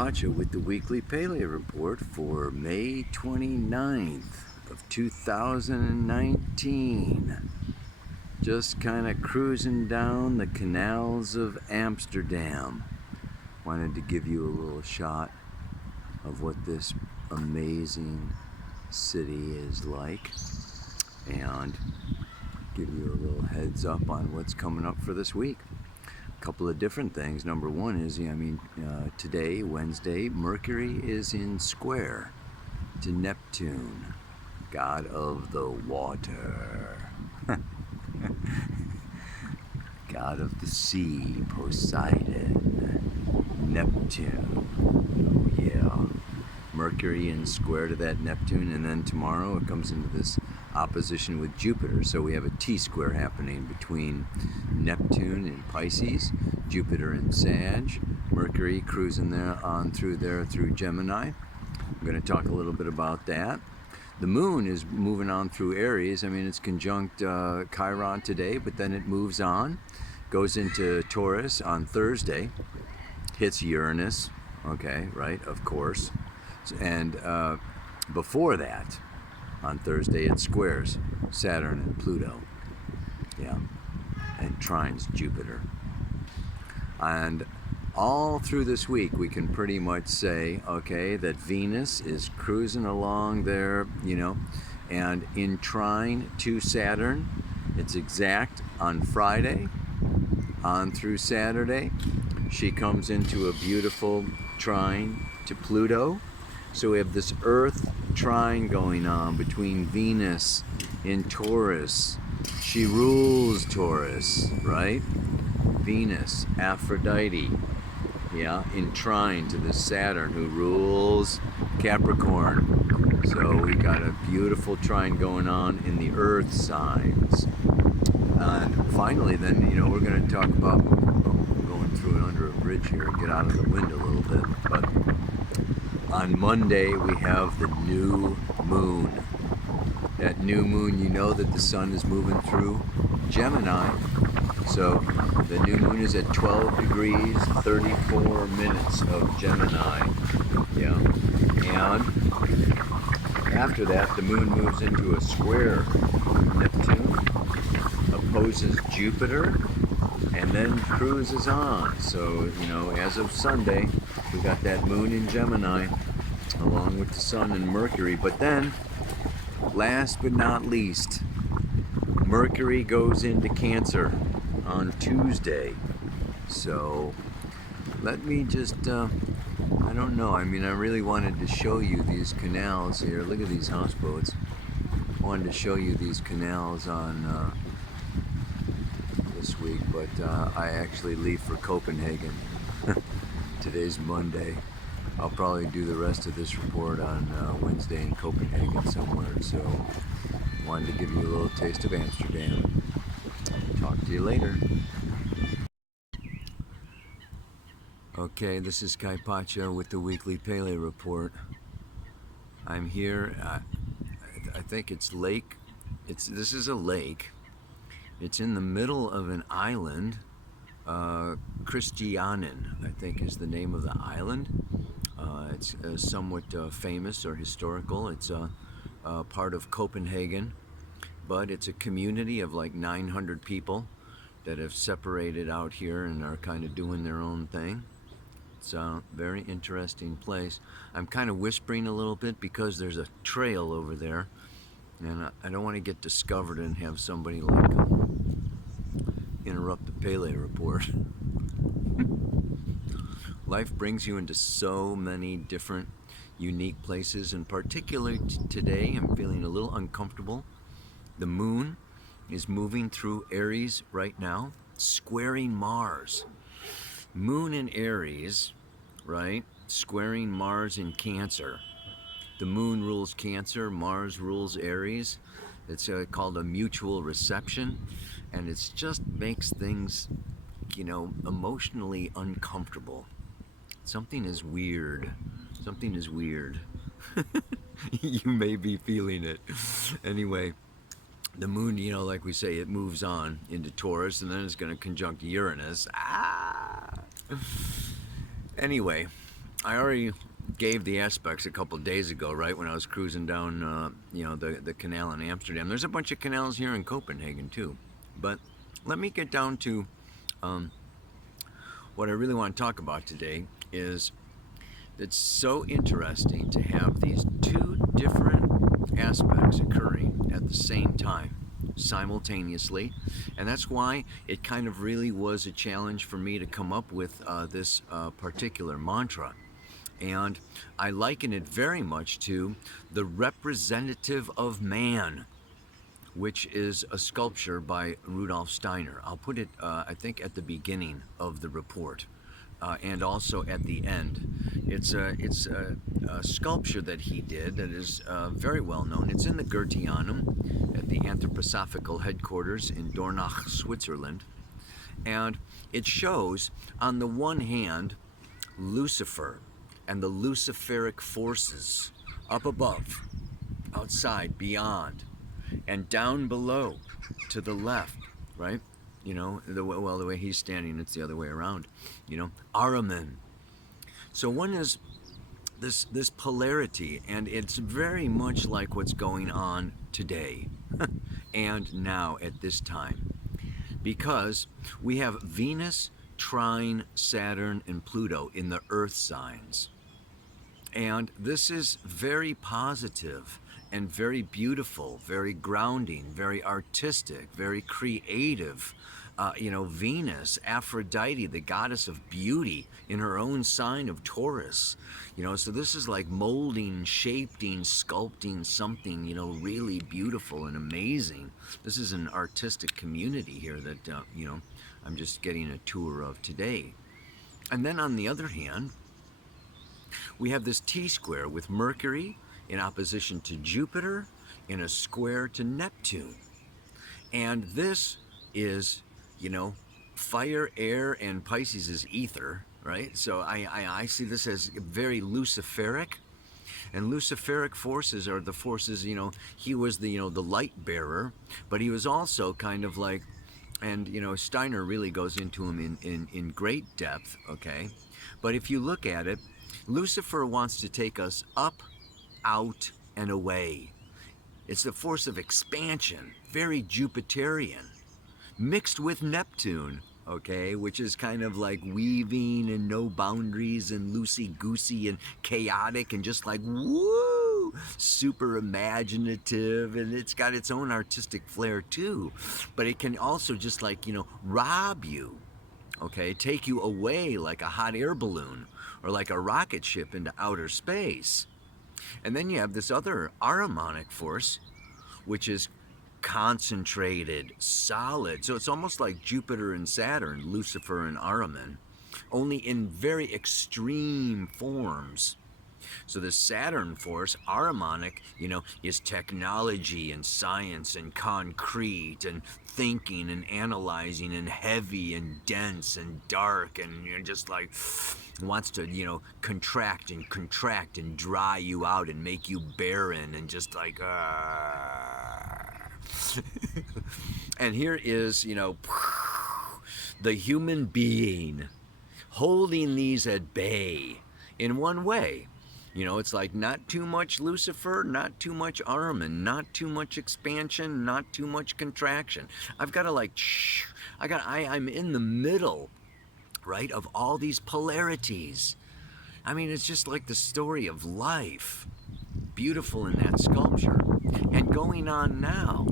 Pacha with the weekly Paleo report for May 29th of 2019. Just kind of cruising down the canals of Amsterdam. Wanted to give you a little shot of what this amazing city is like and give you a little heads up on what's coming up for this week. Couple of different things. Number one is, today, Wednesday, Mercury is in square to Neptune, god of the water, god of the sea, Poseidon, Neptune. Oh yeah, Mercury in square to that Neptune, and then tomorrow it comes into this opposition with Jupiter, so we have a T-square happening between Neptune in Pisces, Jupiter in Sag, Mercury cruising through Gemini. I'm going to talk a little bit about that. The moon is moving on through Aries. It's conjunct Chiron today, but then it moves on, goes into Taurus on Thursday, hits Uranus, okay, right, of course, and before that, on Thursday, it squares Saturn and Pluto, yeah, and trines Jupiter. And all through this week, we can pretty much say, okay, that Venus is cruising along there, and in trine to Saturn. It's exact on Friday, on through Saturday. She comes into a beautiful trine to Pluto. So we have this Earth trine going on between Venus in Taurus. She rules Taurus, right? Venus, Aphrodite, yeah, in trine to the Saturn who rules Capricorn. So we got a beautiful trine going on in the Earth signs. And finally then, we're going to talk about going through and under a bridge here, get out of the wind a little bit, but on Monday, we have the new moon. That new moon, that the sun is moving through Gemini. So the new moon is at 12 degrees, 34 minutes of Gemini. Yeah. And after that, the moon moves into a square. Neptune opposes Jupiter and then cruises on. So, as of Sunday, we got that moon in Gemini along with the sun and Mercury. But then, last but not least, Mercury goes into Cancer on Tuesday. So let me just, I don't know. I really wanted to show you these canals here. Look at these houseboats. I wanted to show you these canals on this week, but I actually leave for Copenhagen. Today's Monday. I'll probably do the rest of this report on Wednesday in Copenhagen somewhere, so wanted to give you a little taste of Amsterdam. Talk to you later. Okay, this is Kai Pacha with the weekly Paleo report. I'm here, I think it's lake, this is a lake. It's in the middle of an island. Christianen, I think, is the name of the island. It's somewhat famous or historical. It's part of Copenhagen, but it's a community of like 900 people that have separated out here and are kind of doing their own thing. It's a very interesting place. I'm kind of whispering a little bit because there's a trail over there, and I don't want to get discovered and have somebody like interrupt the Paleo report. Life brings you into so many different unique places, and particularly today I'm feeling a little uncomfortable. The moon is moving through Aries right now, squaring Mars. Moon in Aries, right? Squaring Mars in Cancer. The moon rules Cancer, Mars rules Aries. It's called a mutual reception, and it just makes things, emotionally uncomfortable. Something is weird. Something is weird. You may be feeling it. Anyway, the moon, like we say, it moves on into Taurus, and then it's going to conjunct Uranus. Anyway, I already gave the aspects a couple of days ago, right, when I was cruising down, the canal in Amsterdam. There's a bunch of canals here in Copenhagen, too. But let me get down to um, what I really want to talk about today is it's so interesting to have these two different aspects occurring at the same time, simultaneously. And that's why it kind of really was a challenge for me to come up with this particular mantra. And I liken it very much to the representative of man, which is a sculpture by Rudolf Steiner. I'll put it, I think, at the beginning of the report. And also at the end. It's a sculpture that he did that is very well known. It's in the Goetheanum at the Anthroposophical headquarters in Dornach, Switzerland. And it shows, on the one hand, Lucifer and the Luciferic forces up above, outside, beyond, and down below to the left, right? The way he's standing, it's the other way around. Ahriman. So one is this polarity, and it's very much like what's going on today and now at this time, because we have Venus, trine, Saturn, and Pluto in the Earth signs. And this is very positive and very beautiful, very grounding, very artistic, very creative. Venus, Aphrodite, the goddess of beauty, in her own sign of Taurus. So this is like molding, shaping, sculpting something, really beautiful and amazing. This is an artistic community here that, I'm just getting a tour of today. And then on the other hand, we have this T-square with Mercury in opposition to Jupiter in a square to Neptune. And this is, fire, air, and Pisces is ether, right? So I see this as very Luciferic. And Luciferic forces are the forces, he was the light bearer, but he was also kind of like, and Steiner really goes into him in great depth, okay? But if you look at it, Lucifer wants to take us up, out, and away. It's the force of expansion, very Jupiterian, mixed with Neptune, okay, which is kind of like weaving and no boundaries and loosey-goosey and chaotic and just like, woo, super imaginative, and it's got its own artistic flair too. But it can also just like, rob you, okay, take you away like a hot air balloon or like a rocket ship into outer space. And then you have this other Ahrimanic force, which is concentrated, solid. So it's almost like Jupiter and Saturn, Lucifer and Ahriman, only in very extreme forms. So the Saturn force, Ahrimanic, is technology and science and concrete and thinking and analyzing and heavy and dense and dark and just like wants to, contract and dry you out and make you barren and just like, And here is, the human being holding these at bay in one way. It's like not too much Lucifer, not too much Ahriman, not too much expansion, not too much contraction. I've got to I'm in the middle, right, of all these polarities. I mean, it's just like the story of life. Beautiful in that sculpture. And going on now,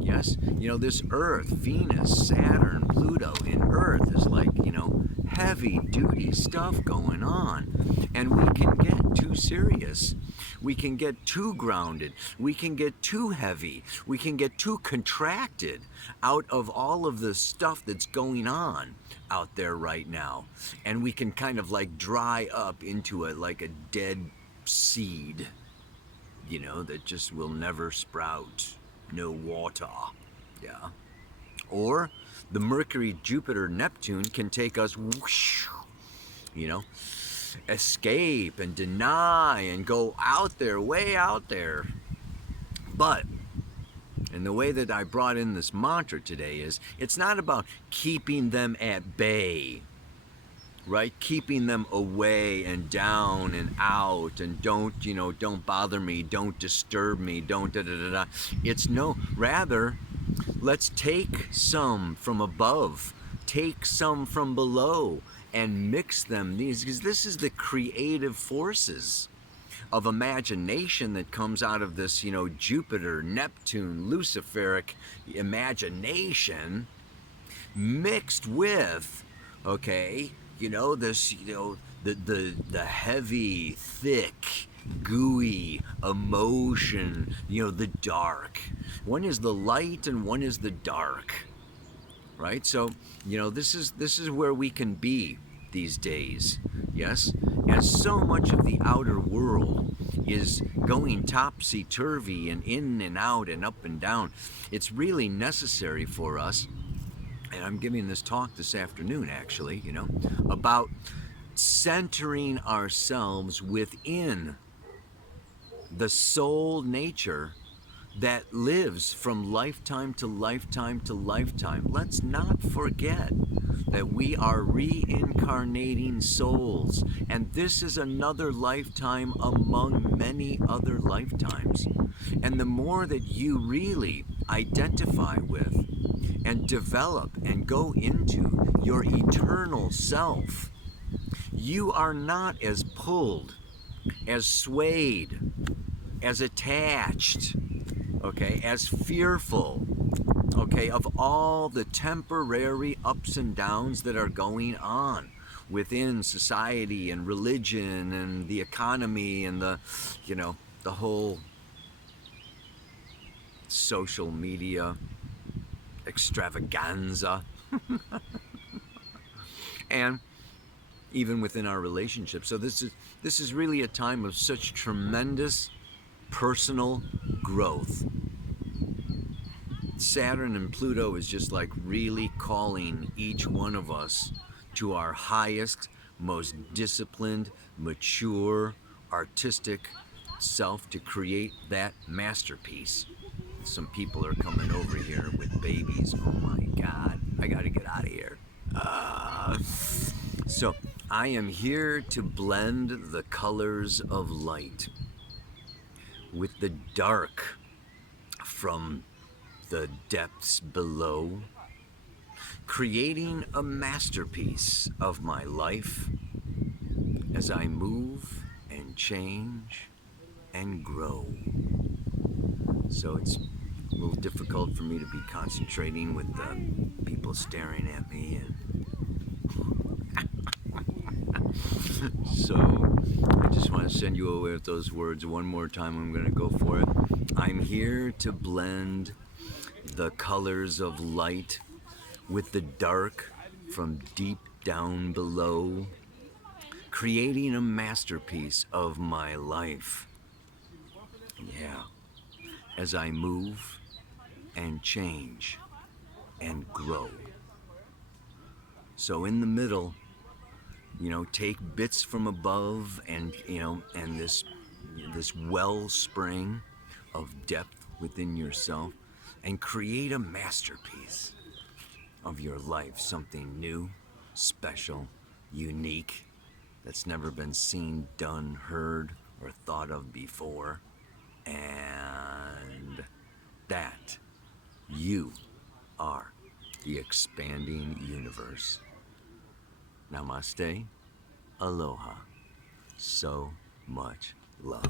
yes, this Earth, Venus, Saturn, Pluto in Earth is like, heavy duty stuff going on. And we can get too serious. We can get too grounded. We can get too heavy. We can get too contracted out of all of the stuff that's going on out there right now. And we can kind of like dry up into like a dead seed, that just will never sprout. No water. Yeah. Or the Mercury, Jupiter, Neptune can take us, whoosh, escape and deny and go out there, way out there. But, and the way that I brought in this mantra today is, it's not about keeping them at bay, right? Keeping them away and down and out, and don't bother me, don't disturb me, don't da da da da. It's no, rather, let's take some from above, take some from below, and mix them. Because this is the creative forces of imagination that comes out of this, Jupiter, Neptune, Luciferic imagination mixed with, okay, this, the heavy, thick, gooey emotion, the dark. One is the light and one is the dark, right? So, this is where we can be these days, yes? As so much of the outer world is going topsy-turvy and in and out and up and down, it's really necessary for us, and I'm giving this talk this afternoon actually, about centering ourselves within the soul nature that lives from lifetime to lifetime to lifetime. Let's not forget that we are reincarnating souls, and this is another lifetime among many other lifetimes. And the more that you really identify with and develop and go into your eternal self, you are not as pulled, as swayed, as attached, okay, as fearful, okay, of all the temporary ups and downs that are going on within society and religion and the economy and the whole social media extravaganza. And even within our relationships. So this is really a time of such tremendous personal growth. Saturn and Pluto is just like really calling each one of us to our highest, most disciplined, mature, artistic self to create that masterpiece. Some people are coming over here with babies. Oh my God, I gotta get out of here. So I am here to blend the colors of light with the dark from the depths below, creating a masterpiece of my life as I move and change and grow. So it's a little difficult for me to be concentrating with the people staring at me, and so I just want to send you away with those words one more time. I'm going to go for it. I'm here to blend the colors of light with the dark from deep down below, creating a masterpiece of my life. Yeah, as I move and change and grow. So in the middle, take bits from above and this wellspring of depth within yourself and create a masterpiece of your life, something new, special, unique, that's never been seen, done, heard, or thought of before. And that you are the expanding universe. Namaste. Aloha. So much love.